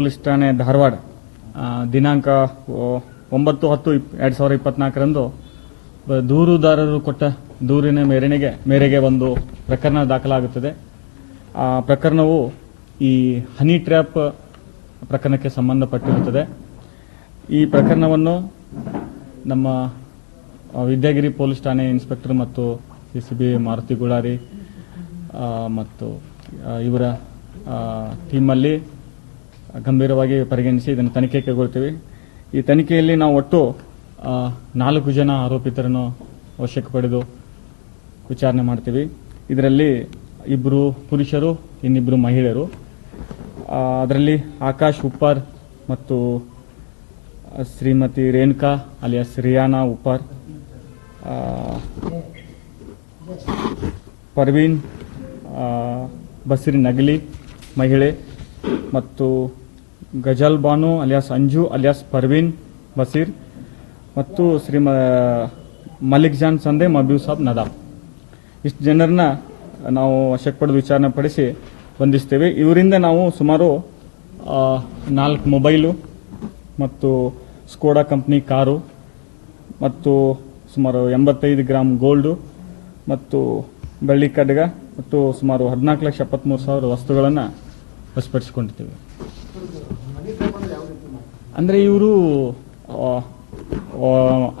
Police ಠಾಣೆ ಧಾರವಾಡ ದಿನಾಂಕ ಒಂಬತ್ತು ಹತ್ತು ಎರಡ್ ಸಾವಿರದ ಇಪ್ಪತ್ನಾಲ್ಕರಂದು ದೂರುದಾರರು ಕೊಟ್ಟ ದೂರಿನ ಮೇರೆಗೆ ಮೇರೆಗೆ ಒಂದು ಪ್ರಕರಣ ದಾಖಲಾಗುತ್ತದೆ. ಆ ಪ್ರಕರಣವು ಈ ಹನಿ ಟ್ರ್ಯಾಪ್ ಪ್ರಕರಣಕ್ಕೆ ಸಂಬಂಧಪಟ್ಟಿರುತ್ತದೆ. ಈ ಪ್ರಕರಣವನ್ನು ನಮ್ಮ ವಿದ್ಯಾಗಿರಿ ಪೊಲೀಸ್ ಠಾಣೆ ಇನ್ಸ್ಪೆಕ್ಟರ್ ಮತ್ತು C C B Maruti Gulari ಮತ್ತು ಇವರ ಟೀಮಲ್ಲಿ ಗಂಭೀರವಾಗಿ ಪರಿಗಣಿಸಿ ಇದನ್ನು ತನಿಖೆ ಕೈಗೊಳ್ತೀವಿ ಈ ತನಿಖೆಯಲ್ಲಿ ನಾವು ಒಟ್ಟು ನಾಲ್ಕು ಜನ ಆರೋಪಿತರನ್ನು ವಶಕ್ಕೆ ಪಡೆದು ವಿಚಾರಣೆ ಮಾಡ್ತೀವಿ. ಇದರಲ್ಲಿ ಇಬ್ಬರು ಪುರುಷರು ಇನ್ನಿಬ್ಬರು ಮಹಿಳೆಯರು. ಅದರಲ್ಲಿ ಆಕಾಶ್ ಉಪ್ಪಾರ್ ಮತ್ತು ಶ್ರೀಮತಿ ರೇಣುಕಾ ಅಲಿಯಾಸ್ ರಿಯಾನಾ ಉಪ್ಪಾರ್ ಪರ್ವೀನ್ ಬಸಿರಿ ನಗಲಿ ಮಹಿಳೆ ಮತ್ತು ಗಜಲ್ ಬಾನು ಅಲಿಯಾಸ್ ಅಂಜು ಅಲಿಯಾಸ್ ಪರ್ವೀನ್ ಬಸೀರ್ ಮತ್ತು ಶ್ರೀಮ ಮಲಿಕ್ ಜಾನ್ ಸಂದೆ ಮಬ್ಯೂ ಸಾಬ್ ನದಾಬ್ ಇಷ್ಟು ಜನರನ್ನ ನಾವು ವಶಕ್ಕೆ ಪಡೆದು ವಿಚಾರಣೆ ಪಡಿಸಿ ಬಂಧಿಸ್ತೇವೆ. ಇವರಿಂದ ನಾವು ಸುಮಾರು ನಾಲ್ಕು ಮೊಬೈಲು ಮತ್ತು ಸ್ಕೋಡಾ ಕಂಪ್ನಿ ಕಾರು ಮತ್ತು ಸುಮಾರು ಎಂಬತ್ತೈದು ಗ್ರಾಮ್ ಗೋಲ್ಡು ಮತ್ತು ಬೆಳ್ಳಿ ಕಡ್ಗ ಮತ್ತು ಸುಮಾರು ಹದಿನಾಲ್ಕು ಲಕ್ಷ ಎಪ್ಪತ್ತ್ಮೂರು ಸಾವಿರ ವಸ್ತುಗಳನ್ನು ವಶಪಡಿಸಿಕೊಂಡಿದ್ದೇವೆ. ಅಂದರೆ ಇವರು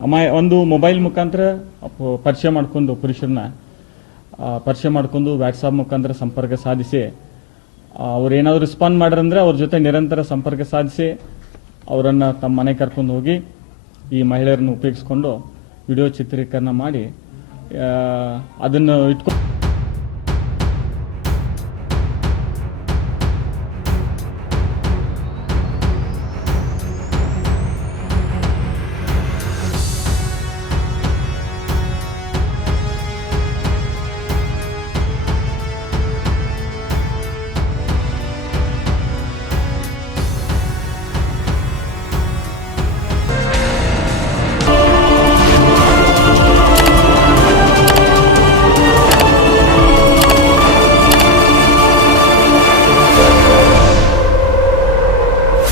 ಅಮಾಯ ಒಂದು ಮೊಬೈಲ್ ಮುಖಾಂತರ ಪರಿಚಯ ಮಾಡ್ಕೊಂಡು ಪುರುಷರನ್ನ ಪರಿಚಯ ಮಾಡ್ಕೊಂಡು ವ್ಯಾಟ್ಸಾಪ್ ಮುಖಾಂತರ ಸಂಪರ್ಕ ಸಾಧಿಸಿ ಅವ್ರು ಏನಾದ್ರು ರೆಸ್ಪಾಂಡ್ ಮಾಡ್ರಂದ್ರೆ ಅವ್ರ ಜೊತೆ ನಿರಂತರ ಸಂಪರ್ಕ ಸಾಧಿಸಿ, ಅವರನ್ನು ತಮ್ಮ ಮನೆ ಕರ್ಕೊಂಡು ಹೋಗಿ ಈ ಮಹಿಳೆಯರನ್ನು ಉಪಯೋಗಿಸ್ಕೊಂಡು ವಿಡಿಯೋ ಚಿತ್ರೀಕರಣ ಮಾಡಿ ಅದನ್ನು ಇಟ್ಕೊಂಡು